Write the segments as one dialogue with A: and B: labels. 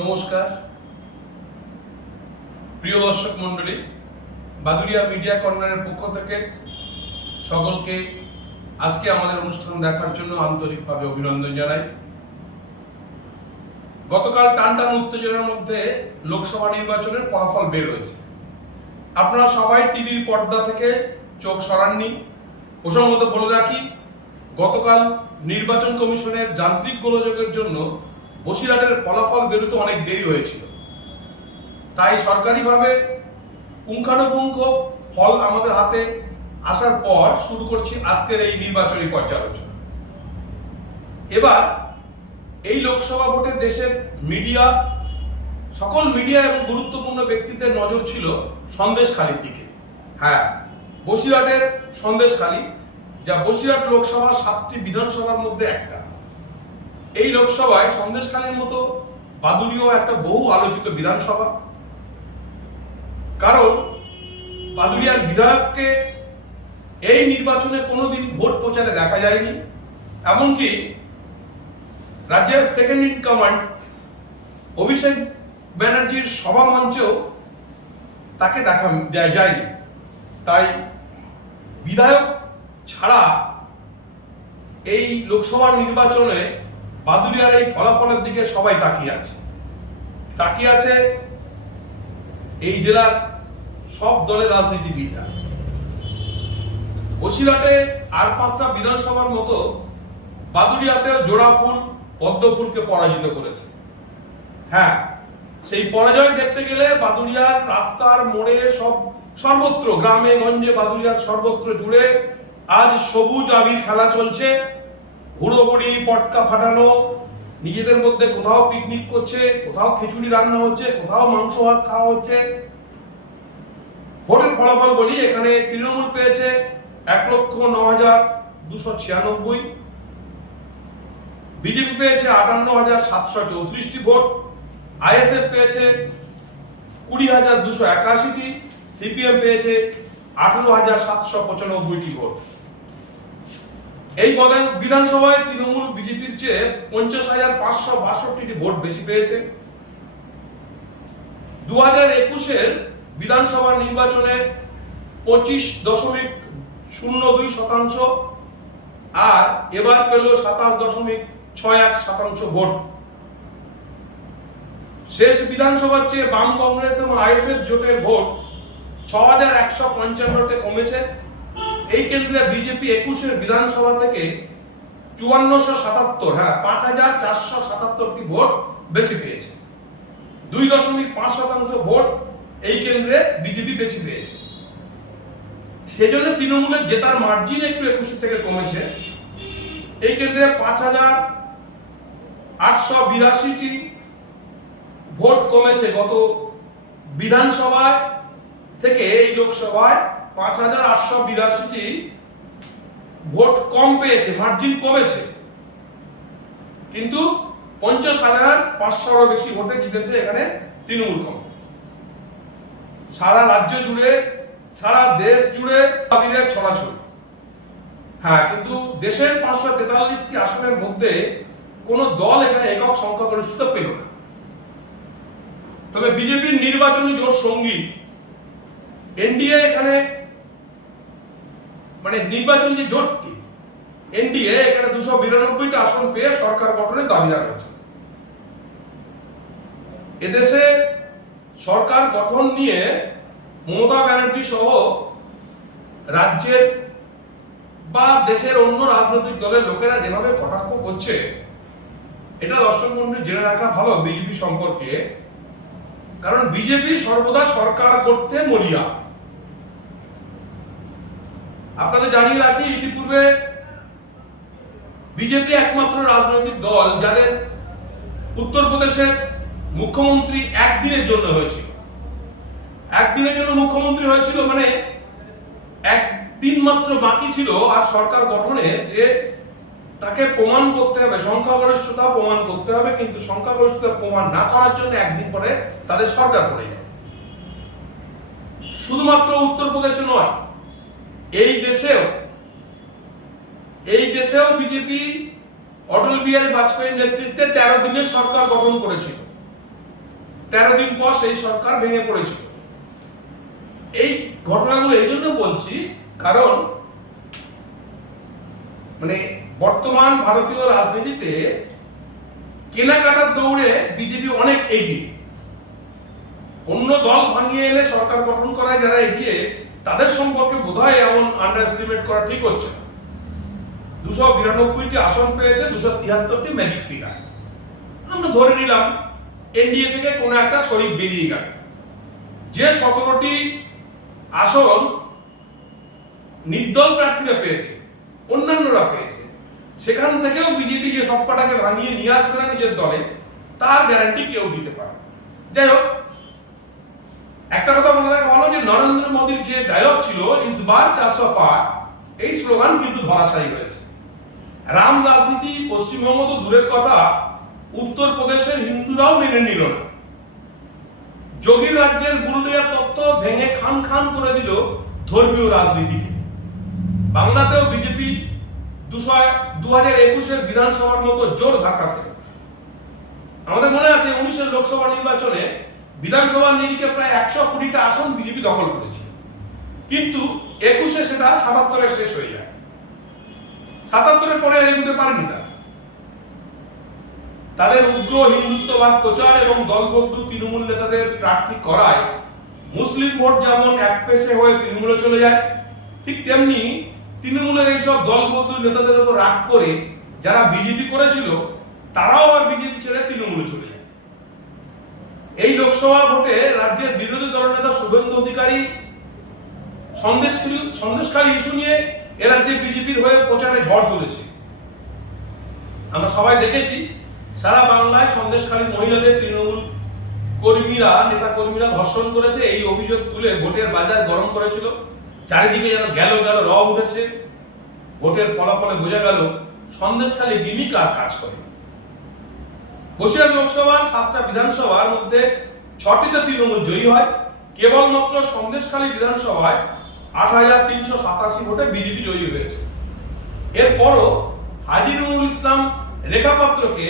A: নমস্কার। প্রিয় দর্শক মণ্ডলী, বাদুড়িয়া মিডিয়া কর্নারের পক্ষ থেকে সকলকে আজকে আমাদের অনুষ্ঠান দেখার জন্য আন্তরিকভাবে অভিনন্দন জানাই। গতকাল টানটান উত্তেজনার মধ্যে লোকসভা নির্বাচনের ফলাফল বের হয়েছে। আপনারা সবাই টিভির পর্দা থেকে চোখ সরাননি। প্রসঙ্গত বলে রাখি, গতকাল নির্বাচন কমিশনের যান্ত্রিক গোলযোগের জন্য বসিরহাটের ফলাফল বেরোতে অনেক দেরি হয়েছিল। তাই সরকারিভাবে পুঙ্খানুপুঙ্খ ফল আমাদের হাতে আসার পর শুরু করছি আজকের এই নির্বাচনী পর্যালোচনা। এবার এই লোকসভা ভোটে দেশের মিডিয়া, সকল মিডিয়া এবং গুরুত্বপূর্ণ ব্যক্তিদের নজর ছিল সন্দেশখালির দিকে। হ্যাঁ বসিরহাটের সন্দেশখালি যা বসিরহাট লোকসভা সাতটি বিধানসভার মধ্যে একটা। এই লোকসভায় সন্দেশখালীর মতো বাদুলিও একটা বহু আলোচিত বিধানসভা। কারণ বাদুড়িয়ার বিধায়ককে এই নির্বাচনে কোনোদিন ভোট প্রচারে দেখা যায়নি। এমনকি রাজ্যের সেকেন্ড ইন কমান্ড অভিষেক ব্যানার্জির সভা মঞ্চেও তাকে দেখা যায়- যায়নি। তাই বিধায়ক ছাড়া এই লোকসভা নির্বাচনে বাদুড়িয়ার এই ফলাফলের দিকে সবাই তাকিয়ে আছে। তাকিয়ে আছে এই জেলার সব দলের রাজনীতিবিদরা। বসিরহাটে আর পাঁচটা বিধানসভার মতো বাদুড়িয়াতেও জোড়া ফুল, পদ্ম ফুলকে পরাজিত করেছে। হ্যাঁ সেই পরাজয় দেখতে গেলে বাদুড়িয়ার রাস্তার মোড়ে সব সর্বত্র, গ্রামে, গঞ্জে বাদুড়িয়ার সর্বত্র জুড়ে আজ সবুজ আবির খেলা চলছে। হুড়োহুড়ি পটকা ফাটানো, নিজেদের মধ্যে কোথাও পিকনিক করছে, কোথাও খিচুড়ি রান্না হচ্ছে, কোথাও মাংস ভাত খাওয়া হচ্ছে। ভোটের ফলাফল বলি, এখানে তৃণমূল পেয়েছে এক লক্ষ ন হাজার দুশো ছিয়ানব্বই। বিজেপি পেয়েছে আটান্ন হাজার সাতশো চৌত্রিশটি ভোট। আইএসএফ পেয়েছে কুড়ি হাজার দুশো একাশিটি। সিপিএম পেয়েছে আঠারো হাজার সাতশো পঁচানব্বইটি ভোট। এই বিধানসভায় তৃণমূল বিজেপির চেয়ে পঞ্চাশ হাজার পাঁচশো বাষট্টিটি ভোট বেশি পেয়েছে। দু হাজার একুশের বিধানসভা নির্বাচনে পঁচিশ দশমিক শূন্য দুই শতাংশ আর এবার পেল সাতাশ দশমিক ছয় এক শতাংশ ভোট। শেষ বিধানসভার চেয়ে বাম কংগ্রেস এবং আইএসএফ জোটের ভোট ছ হাজার একশো পঞ্চান্নতে কমেছে। এই কেন্দ্রে বিজেপি একুশের বিধানসভা থেকে চুয়ান্নশো সাতাত্তর হ্যাঁ পাঁচ হাজার চারশো সাতাত্তরটি ভোট বেশি পেয়েছে? দুই দশমিক পাঁচ শতাংশ ভোট এই কেন্দ্রে বিজেপি বেশি পেয়েছে। সেজন্য তৃণমূলের জেতার মার্জিন একটু একুশে থেকে কমেছে। এই কেন্দ্রে পাঁচ হাজার আটশো বিরাশিটি ভোট কমেছে গত বিধানসভায় থেকে এই লোকসভায়। পাঁচ হাজার আটশো বিরাশিটি ভোট কম পেয়েছে মার্জিন কমেছে। কিন্তু পঞ্চাশ হাজার পাঁচশোরও বেশি ভোটে জিতেছে এখানে তৃণমূল কংগ্রেস। সারা রাজ্য জুড়ে, সারা দেশ জুড়ে আবিরের ছড়াছড়ি। হ্যাঁ কিন্তু দেশের পাঁচশো তেতাল্লিশটি আসনের মধ্যে কোন দল এখানে একক সংখ্যাগরিষ্ঠতা পেল না। তবে বিজেপির নির্বাচনী জোট সঙ্গী, এনডিএ এখানে মানে নির্বাচন যে জোটটি, এনডিএ এখানে দুশো বিরানব্বইটা আসন পেয়ে সরকার গঠনের দাবিদার হয়েছে। এদেশে সরকার গঠন নিয়ে মমতা ব্যানার্জি সহ রাজ্যের বা দেশের অন্য রাজনৈতিক দলের লোকেরা যেভাবে কটাক্ষ করছে, এটা দর্শক মন্ডলী জেনে রাখা ভালো বিজেপি সম্পর্কে। কারণ বিজেপি সর্বদা সরকার করতে মরিয়া। আপনাদের জানিয়ে রাখি, ইতিপূর্বে বিজেপি একমাত্র রাজনৈতিক দল যাদের উত্তরপ্রদেশের মুখ্যমন্ত্রী একদিনের জন্য হয়েছিল। একদিনের জন্য মুখ্যমন্ত্রী হয়েছিল মানে একদিন মাত্র বাকি ছিল আর সরকার গঠনে যে তাকে প্রমাণ করতে হবে, সংখ্যাগরিষ্ঠতা প্রমাণ করতে হবে, কিন্তু সংখ্যাগরিষ্ঠতা প্রমাণ না করার জন্য একদিন পরে তাদের সরকার পড়ে যায়। শুধুমাত্র উত্তরপ্রদেশে নয় এই দেশেও এই দেশেও বিজেপি অটল বিহারী বাজপেয়ীর নেতৃত্বে তেরো দিনের সরকার গঠন করেছিল। তেরো দিন পর সেই সরকার ভেঙে পড়েছিল। এই ঘটনাগুলো এই জন্য বলছি, কারণ মানে বর্তমান ভারতীয় রাজনীতিতে কেনাকাটার দৌড়ে বিজেপি অনেক এগিয়ে। অন্য দল ভাঙিয়ে এলে সরকার গঠন করায় যারা এগিয়ে তাদের সম্পর্কে বোধহয় এমন আন্ডার এস্টিমেট করা ঠিক হচ্ছে না। দুশো বিরানব্বইটি আসন পেয়েছে, দুশো তিয়াত্তরটি ম্যাজিক ফিগার আমরা ধরে নিলাম এনডিএ থেকে কোনো একটা শরীর বেরিয়ে গেল। যে সতেরোটি আসন নির্দল প্রার্থীরা পেয়েছে, অন্যান্যরা পেয়েছে, সেখান থেকেও বিজেপি যে সবকটাকে ভাঙিয়ে নিয়ে আসবে না নিজের দলে, তার গ্যারান্টি কেউ দিতে পারে। যাই হোক একটা কথা মনে রাখা ভালো যে নরেন্দ্র মোদীর যে ডায়লগ ছিল ইস বার চারশো পার এই স্লোগান কিন্তু ধরাশায়ী হয়েছে। রাম রাজনীতি পশ্চিমবঙ্গ তো দূরের কথা উত্তরপ্রদেশের হিন্দুরাও মেনে নিল না। যোগীর রাজ্যের গুলডিয়া তত্ত্ব ভেঙে খান খান করে দিল ধর্মীয় রাজনীতিকে। বাংলাতেও বিজেপি দুশো দু হাজার একুশের বিধানসভার মতো জোর ধাক্কা খেল। আমাদের মনে আছে উনিশের লোকসভা নির্বাচনে বিধানসভা নিরিখে প্রায় একশো কোটিটা আসন বিজেপি দখল করেছিল কিন্তু একুশে সেটা সাতাত্তরে শেষ হয়ে যায়। সাতাত্তরের পরে এগুতে পারেনি তারা। তাদের উগ্র হিন্দুত্ববাদ প্রচার এবং দলবদ্ধ তৃণমূল নেতাদের প্রার্থী করায় মুসলিম ভোট যেমন এক পেশে হয়ে তৃণমূলে চলে যায়, ঠিক তেমনি তৃণমূলের এইসব দলবদ্ধ নেতাদের উপর রাগ করে যারা বিজেপি করেছিল, তারাও আর বিজেপি ছেড়ে তৃণমূলে চলে এই লোকসভা ভোটে রাজ্যের বিরোধী দলনেতা শুভেন্দু অধিকারী সন্দেশকারী ইস্যু নিয়ে এ রাজ্যে বিজেপির হয়ে প্রচারে ঝড় তুলেছে। আমরা সবাই দেখেছি, সারা বাংলায় সন্দেশকারী মহিলাদের তৃণমূল কর্মীরা, নেতা কর্মীরা ধর্ষণ করেছে, এই অভিযোগ তুলে ভোটের বাজার গরম করেছিল। চারিদিকে যেন গেল গেল র উঠেছে। ভোটের ফলাফলে বোঝা গেল, সন্দেশখালী গিমিক কাজ করে। বসিরহাট লোকসভার সাতটা বিধানসভার মধ্যে ছটিতে তৃণমূল জয়ী হয়। কেবলমাত্র সন্দেশখালী বিধানসভায় আট হাজার তিনশো সাতাশি ভোটে বিজেপি জয়ী হয়েছে। এরপরও হাজিরুল ইসলাম রেখাপাত্রকে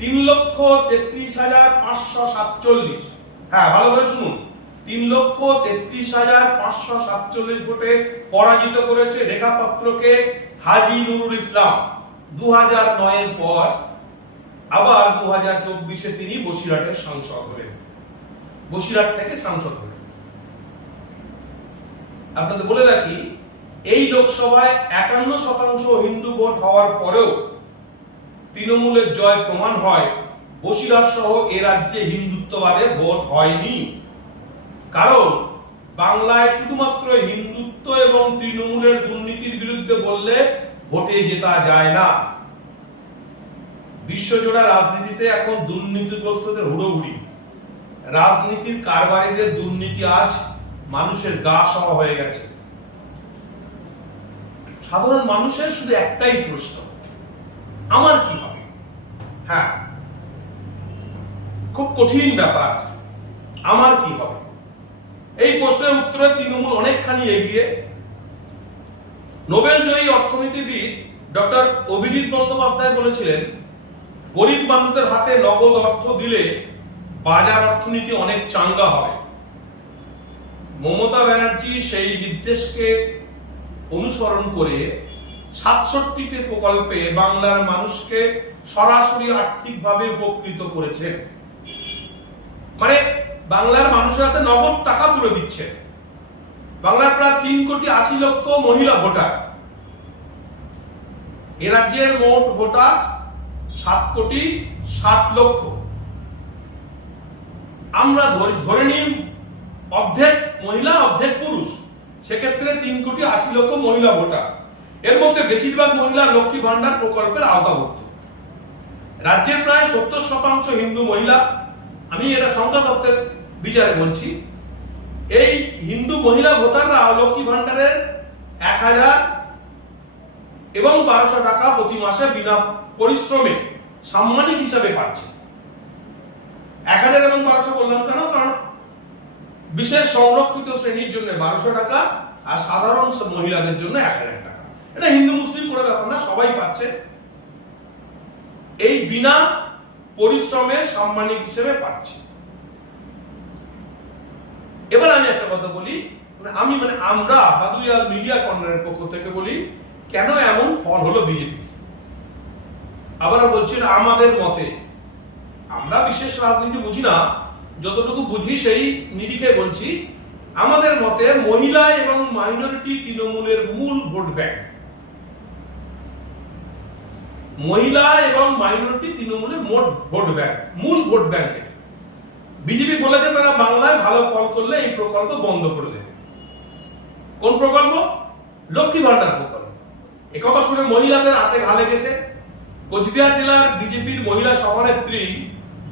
A: তিন লক্ষ তেত্রিশ হাজার পাঁচশো সাতচল্লিশ হ্যাঁ ভালো করে শুনুন। তিন লক্ষ তেত্রিশ হাজার পাঁচশো সাতচল্লিশ ভোটে পরাজিত করেছে রেখাপাত্রকে হাজি নুরুল ইসলাম। দু হাজার নয়ের পর আবার দু হাজার চব্বিশে তিনি বসিরহাটের সাংসদ হলেন। বসিরহাট থেকে সাংসদ হলেন। আপনাদের বলে রাখি, এই লোকসভায় একান্ন শতাংশ হিন্দু ভোট হওয়ার পরেও তৃণমূলের জয় প্রমাণ হয় বসিরহাট সহ এ রাজ্যে হিন্দুত্ববাদে ভোট হয়নি। কারণ বাংলায় শুধুমাত্র হিন্দুত্ব এবং তৃণমূলের দুর্নীতির বিরুদ্ধে বললে ভোটে জেতা যায় না। বিশ্বজোড়া রাজনীতিতে এখন দুর্নীতিগ্রস্তদের হুড়োহুড়ি। রাজনীতির কারবারিদের দুর্নীতি আজ মানুষের গা সহ হয়ে গেছে। সাধারণ মানুষের শুধু একটাই প্রশ্ন, আমার কি হবে? হ্যাঁ খুব কঠিন ব্যাপার, আমার কি হবে? এই প্রশ্নের উত্তরে তৃণমূল অনেকখানি এগিয়ে। নোবেল জয়ী অর্থনীতিবিদ ডক্টর অভিজিৎ বন্দ্যোপাধ্যায় বলেছিলেন গরিব মানুষদের হাতে নগদ অর্থ দিলে বাজার অর্থনীতি অনেক চাঙ্গা হবে। মমতা ব্যানার্জি সেই নির্দেশকে অনুসরণ করে সাতষট্টিটি প্রকল্পে বাংলার মানুষকে সরাসরি আর্থিকভাবে উপকৃত করেছেন। মানে বাংলার মানুষের হাতে নগদ টাকা তুলে দিচ্ছে। বাংলার প্রায় তিন কোটি আশি লক্ষ মহিলা ভোটার। এ রাজ্যের মোট ভোটার সাত কোটি ষাট লক্ষ। আমরা ধরে নিই অর্ধেক মহিলা, অর্ধেক পুরুষ। সেক্ষেত্রে তিন কোটি আশি লক্ষ মহিলা ভোটার। এর মধ্যে বেশিরভাগ মহিলা লক্ষ্মী ভান্ডার প্রকল্পের আওতাভুক্ত। রাজ্যের প্রায় সত্তর শতাংশ হিন্দু মহিলা। আমি এটা সংখ্যা তত্ত্বের বিচারে বলছি। এই হিন্দু মহিলা ভোটাররা লক্ষ্মী ভান্ডারের এক হাজার এবং বারোশো টাকা প্রতি মাসে বিনা পরিশ্রমে সাম্মানিক হিসাবে পাচ্ছে। এক হাজার এবং বারোশো বললাম কেন? কারণ বিশেষ সংরক্ষিত শ্রেণির জন্য বারোশো টাকা আর সাধারণ মহিলাদের জন্য এক হাজার টাকা। এটা হিন্দু মুসলিম কোনো ব্যাপার না, সবাই পাচ্ছে। এই বিনা পরিশ্রমে সাম্মানিক হিসেবে পাচ্ছে। এবার আমি একটা কথা বলি মানে আমি মানে আমরা মিডিয়া কর্নারের পক্ষ থেকে বলি কেন এমন? ফল হলো বিজেপি। আবারও বলছি না, আমাদের মতে। আমরা বিশেষ রাজনীতি বুঝি না যতটুকু বুঝি সেই নিরিখে বলছি আমাদের মতে মহিলা এবং মাইনরিটি তৃণমূলের মূল ভোট ব্যাংক। মহিলা এবং মাইনরিটি তৃণমূলের মোট ভোট ব্যাংক মূল ভোট ব্যাংক বিজেপি বলেছে তারা বাংলায় ভালো ফল করলে এই প্রকল্প বন্ধ করে দেবে। কোন প্রকল্প? লক্ষ্মী ভান্ডার প্রকল্প। একথা শুনে মহিলাদের হাতে ঘালে গেছে কোচবিহার জেলার বিজেপির মহিলা সভানেত্রী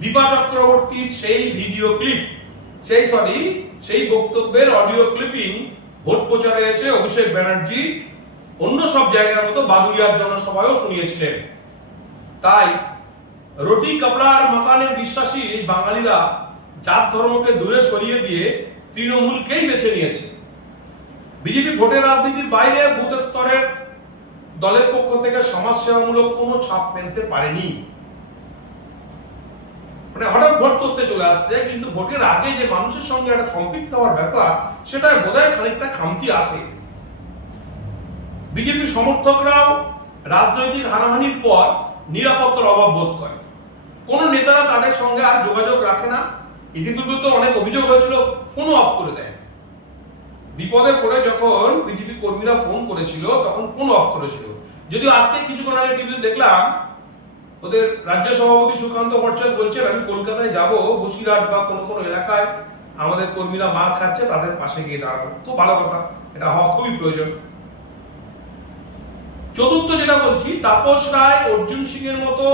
A: দীপা চক্রবর্তীর সেই ভিডিও ক্লিপ, সেই সরি সেই বক্তব্যের অডিও ক্লিপিং ভোট প্রচারে এসে অভিষেক ব্যানার্জি অন্য সব জায়গার মতো বাদুড়িয়ার জনসভায়ও শুনিয়েছিলেন। তাই রুটি কাপড়া আর মাকানে বিশ্বাসী বাঙালিরা জাত ধর্মকে দূরে সরিয়ে দিয়ে তৃণমূলকেই বেছে নিয়েছে। বিজেপি ভোটের রাজনীতির বাইরে বুথ স্তরের দলের পক্ষ থেকে সমাজসেবামূলক কোনো ছাপ ফেলতে পারেনি। মানে হঠাৎ ভোট করতে চলে আসছে, কিন্তু ভোটের আগে যে মানুষের সঙ্গে একটা সম্পৃক্ত হওয়ার ব্যাপার সেটা বোধহয় খানিকটা খামতি আছে। বিজেপি সমর্থকরাও রাজনৈতিক হানাহানির পর নিরাপত্তার অভাব বোধ করে কোন নেতারা তাদের সঙ্গে আর যোগাযোগ রাখে না। ইতিপূর্বে তো অনেক অভিযোগ হয়েছিল, ফোনও অফ করে দেয়। বিপদে পড়ে যখন বিজেপি কর্মীরা ফোন করেছিল, তখন ফোন অফ করেছিল। যদিও আজকে কিছুক্ষণ আগে টিভিতে দেখলাম, ওদের রাজ্য সভাপতি সুকান্ত ভট্টাচার্য বলছেন, আমি কলকাতায় যাব, বসিরহাট বা কোনো কোনো এলাকায় আমাদের কর্মীরা মার খাচ্ছে, তাদের পাশে গিয়ে দাঁড়াবো। খুব ভালো কথা, এটা হওয়া খুবই প্রয়োজন। চতুর্থ যেটা বলছি, তাপস রায়, অর্জুন সিং এর মতো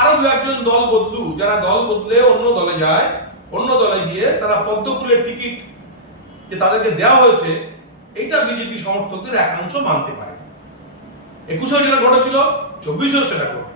A: আরও দু একজন দল বদলু। যারা দল বদলে অন্য দলে যায়, অন্য দলে গিয়ে তারা পদ্মফুলের টিকিট যে তাদেরকে দেওয়া হয়েছে এটা বিজেপি সমর্থকদের একাংশ মানতে পারে। একুশে যেটা ঘটেছিল চব্বিশেও সেটা ঘটে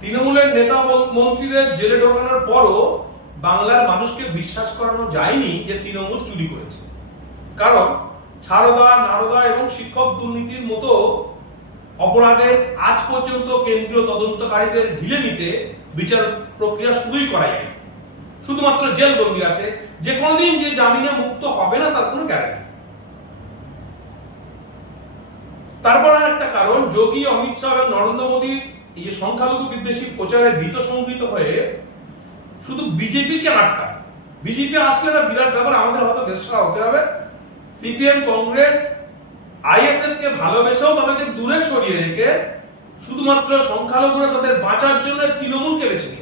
A: তৃণমূলের নেতা মন্ত্রীদের জেলে ঢোকানোর পরও বাংলার মানুষকে বিশ্বাস করানো যায়নি যে তৃণমূল চুরি করেছে। কারণ সারদা, নারদা এবং শিক্ষক দুর্নীতির মতো অপরাধের আজ পর্যন্ত কেন্দ্রীয় তদন্তকারীদের ঢিলে নিতে বিচার প্রক্রিয়া শুরুই করা যায় শুধুমাত্র জেল জেলবন্দি আছে, যে কোনোদিন যে জামিনে মুক্ত হবে না, তার কোনো গ্যারান্টি তারপর আর একটা কারণ, যোগী অমিত শাহ এবং নরেন্দ্র মোদীর এই যে সংখ্যালঘু বিদ্বেষী প্রচারে ভীত সংগীত হয়ে শুধু বিজেপিকে আটকা বিজেপি আসলে একটা বিরাট ব্যাপার, আমাদের হয়তো দেশটা হতে হবে। সিপিএম, কংগ্রেস আইএসএফ কে ভালোবেসেও তাদেরকে দূরে সরিয়ে রেখে শুধুমাত্র সংখ্যালঘুরা তাদের বাঁচার জন্য তৃণমূলকে বেছে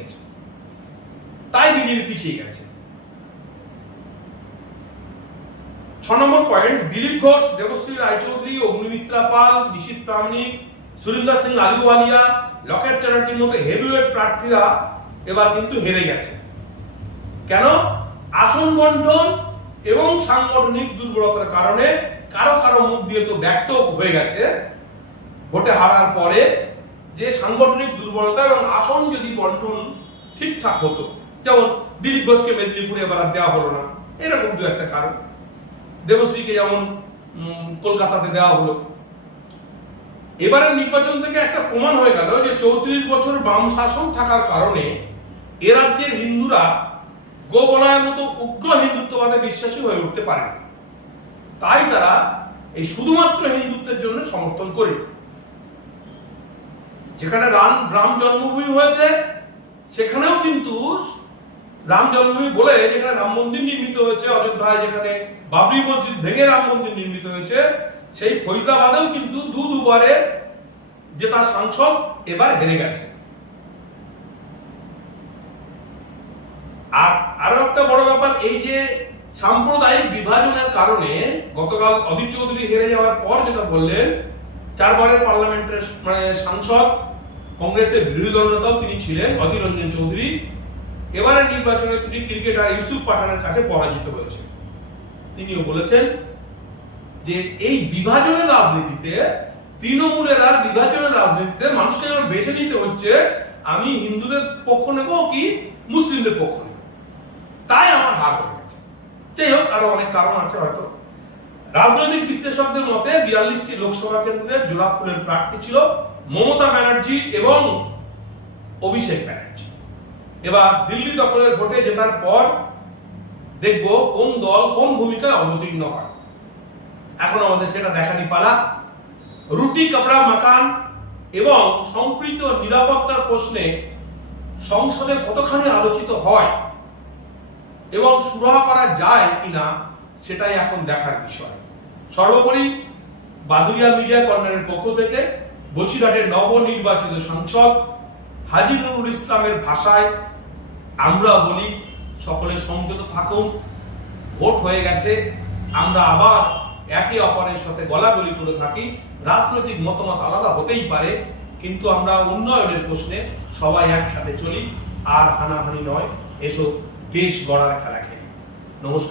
A: তাই বিজেপি পিছিয়ে গেছে। ছ নম্বর পয়েন্ট দিলীপ ঘোষ, দেবশ্রী রায়চৌধুরী, অগ্নিমিত্রা পাল, নিশীত প্রামাণিক, সুরিন্দর সিং আলুওয়ালিয়া লকেট চ্যাটার্জির মতো হেভিওয়েট প্রার্থীরা এবার কিন্তু হেরে গেছে। কেন? আসন বন্টন এবং সাংগঠনিক দুর্বলতার কারণে কারও কারও মুখ দিয়ে তো ব্যক্ত হয়ে গেছে। ভোটে হারার পরে যে সাংগঠনিক দুর্বলতা এবং আসন যদি বন্টন ঠিকঠাক হতো যেমন দিলীপ ঘোষকে মেদিনীপুরে এবার দেওয়া হলো না। এরকম দু একটা কারণ। দেবশ্রীকে যেমন কলকাতাতে দেওয়া হলো। এবারের নির্বাচন থেকে একটা প্রমাণ হয়ে গেল যে চৌত্রিশ বছর বাম শাসন থাকার কারণে এ রাজ্যের হিন্দুরা গোবলায়ের মতো উগ্র হিন্দুত্ববাদে বিশ্বাসী হয়ে উঠতে পারে। তাই তারা এই শুধুমাত্র হিন্দুত্বের জন্য সমর্থন করে। যেখানে রাম রাম জন্মভূমি হয়েছে, সেখানেও কিন্তু রাম জন্মভূমি বলে যেখানে রাম মন্দির নির্মিত হয়েছে, অযোধ্যায় যেখানে বাবরি মসজিদ ভেঙে রাম মন্দির নির্মিত হয়েছে, সেই ফৈজাবাদেও কিন্তু দু দুবারে যে তার সাংসদ এবার হেরে গেছে। আর আরও একটা বড় ব্যাপার, এই যে সাম্প্রদায়িক বিভাজনের কারণে গতকাল অধীর চৌধুরী হেরে যাওয়ার পর যেটা বললেন, চারবারের পার্লামেন্টের মানে সাংসদ, কংগ্রেসের বিরোধী দল নেতাও তিনি ছিলেন, অধীর রঞ্জন চৌধুরী। এবারের নির্বাচনে তিনি ক্রিকেটার ইউসুফ পাঠানের কাছে পরাজিত হয়েছে। তিনিও বলেছেন যে এই বিভাজনের রাজনীতিতে, তৃণমূলের আর বিভাজনের রাজনীতিতে মানুষকে যেন বেছে নিতে হচ্ছে, আমি হিন্দুদের পক্ষ নেব কি মুসলিমদের পক্ষ নেব? তাই আমার হার হয়ে গেছে। যাই হোক, আরও অনেক কারণ আছে হয়তো। রাজনৈতিক বিশ্লেষকদের মতে বিয়াল্লিশটি লোকসভা কেন্দ্রের জোড়াফুলের প্রার্থী ছিল মমতা ব্যানার্জি এবং অভিষেক ব্যানার্জি। এবার দিল্লি দখলের ভোটে জেতার পর দেখব কোন দল কোন ভূমিকায় অবতীর্ণ হয়। এখন আমাদের সেটা দেখানি পালা। রুটি, কাপড়া, মাকান এবং সম্পৃক্ত নিরাপত্তার প্রশ্নে সংসদে কতখানি আলোচিত হয় এবং সুরাহা করা যায় কিনা সেটাই এখন দেখার বিষয়। সর্বোপরি বাদুরিয়া মিডিয়া কর্নারের পক্ষ থেকে বসিরহাটের নবনির্বাচিত সাংসদ হাজি নুরুল ইসলামের ভাষায় আমরা বলি, সকলে সংযত থাকুন, ভোট হয়ে গেছে, আমরা আবার একে অপরের সাথে গলাগলি করে থাকি, রাজনৈতিক মতামত আলাদা হতেই পারে, কিন্তু আমরা উন্নয়নের প্রশ্নে সবাই একসাথে চলি, আর হানাহানি নয় এসব দেশ গড়ার খেলা খেলি। নমস্কার।